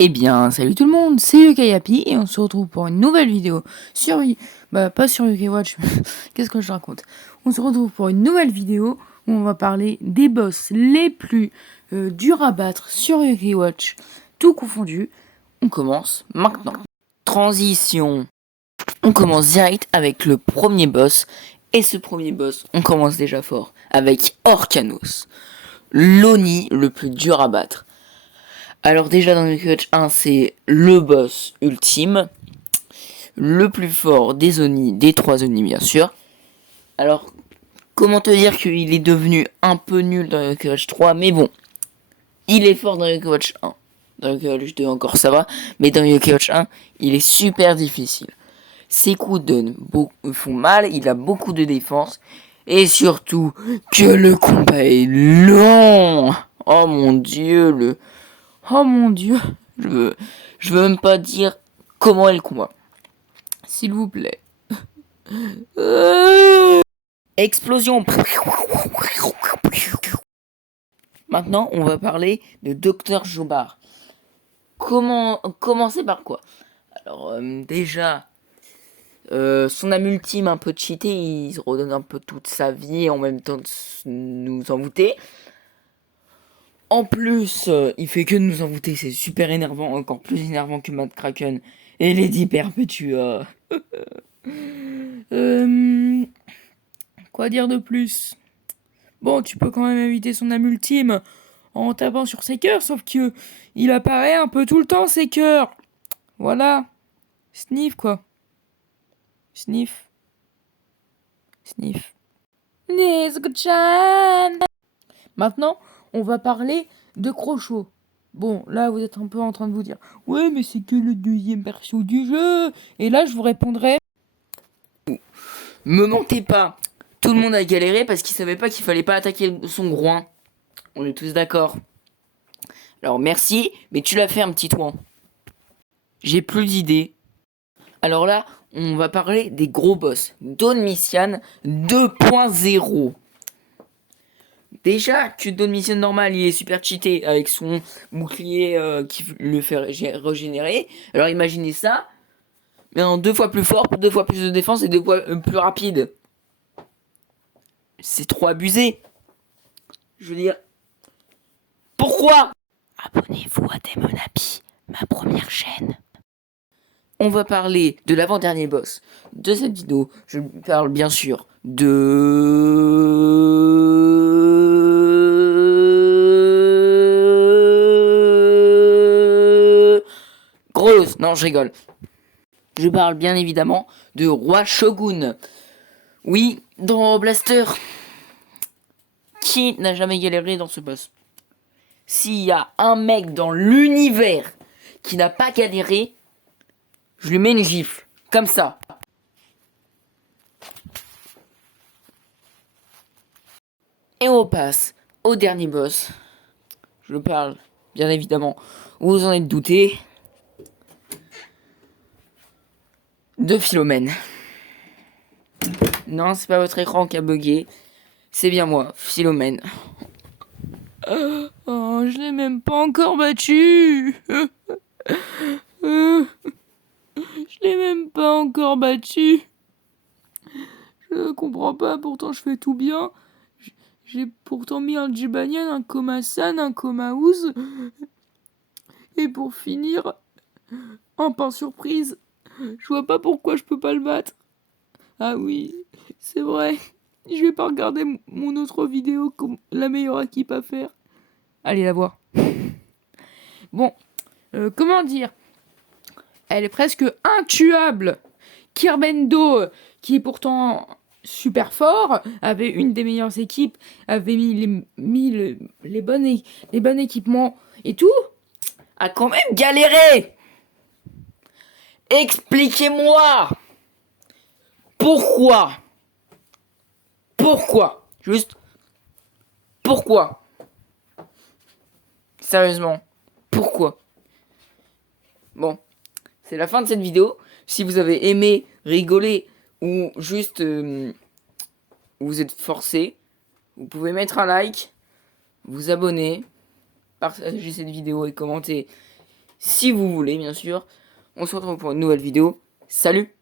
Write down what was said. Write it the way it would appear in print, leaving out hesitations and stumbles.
Eh bien, salut tout le monde, c'est Yukayapi et on se retrouve pour une nouvelle vidéo sur... pas sur Watch. Qu'est-ce que je raconte? On se retrouve pour une nouvelle vidéo où on va parler des boss les plus durs à battre sur Watch, tout confondu. On commence maintenant. Transition. On commence direct avec le premier boss. Et ce premier boss, on commence déjà fort avec Orcanos, l'Oni le plus dur à battre. Alors déjà dans le Watch 1, c'est le boss ultime, le plus fort des Oni, des 3 Oni bien sûr. Alors, comment te dire qu'il est devenu un peu nul dans le Watch 3, mais bon, il est fort dans le Watch 1. Dans le Watch 2 encore ça va, mais dans le Watch 1, il est super difficile. Ses coups font mal, il a beaucoup de défense, et surtout que le combat est long. Oh mon dieu, Oh mon dieu, je veux même pas dire comment est le combat. S'il vous plaît. Explosion. Maintenant, on va parler de Dr Jobard. Commencer par quoi? Alors, déjà, son âme ultime un peu cheaté, il se redonne un peu toute sa vie et en même temps de nous envoûter. En plus, il fait que de nous envoûter, c'est super énervant, encore plus énervant que Mad Kraken et Lady Perpetua. Quoi dire de plus? Bon, tu peux quand même éviter son âme ultime en tapant sur ses cœurs, sauf que il apparaît un peu tout le temps, ses cœurs. Voilà. Sniff, quoi. Sniff. Sniff. Maintenant, on va parler de Crochot. Bon, là, vous êtes un peu en train de vous dire « Ouais, mais c'est que le deuxième perso du jeu !» Et là, je vous répondrai « Me mentez pas. Tout le monde a galéré parce qu'il savait pas qu'il fallait pas attaquer son groin. On est tous d'accord. Alors merci, mais tu l'as fait un petit toit. J'ai plus d'idées. Alors là, on va parler des gros boss. Dawn Mission 2.0. Déjà que Dawn Mission normal, il est super cheaté avec son bouclier qui le fait régénérer. Alors imaginez ça, mais en 2 fois plus fort, 2 fois plus de défense et 2 fois plus rapide. C'est trop abusé. Je veux dire, pourquoi? Abonnez-vous à Demon Happy, ma première chaîne. On va parler de l'avant-dernier boss de cette vidéo. Je parle bien sûr de... Grosse. Non, je rigole. Je parle bien évidemment de Roi Shogun. Oui, dans Blaster. Qui n'a jamais galéré dans ce boss? S'il y a un mec dans l'univers qui n'a pas galéré, je lui mets une gifle. Comme ça. Et on passe au dernier boss. Je parle, bien évidemment, vous en êtes douté, de Philomène. Non, c'est pas votre écran qui a bugué. C'est bien moi, Philomène. Oh, je l'ai même pas encore battu. Je l'ai même pas encore battu. Je comprends pas, pourtant je fais tout bien. J'ai pourtant mis un Jibanian, un Komasan, un Komaouz. Et pour finir, un pain surprise. Je vois pas pourquoi je peux pas le battre. Ah oui, c'est vrai. Je vais pas regarder mon autre vidéo comme la meilleure équipe à faire. Allez la voir. Bon, comment dire? Elle est presque intuable. Kirbendo, qui est pourtant super fort, avait une des meilleures équipes, avait mis les bons équipements et tout, a quand même galéré. Expliquez-moi pourquoi. Pourquoi? Juste pourquoi? Sérieusement, pourquoi? Bon, c'est la fin de cette vidéo. Si vous avez aimé, rigolé ou juste vous êtes forcé, vous pouvez mettre un like, vous abonner, partager cette vidéo et commenter si vous voulez, bien sûr. On se retrouve pour une nouvelle vidéo. Salut!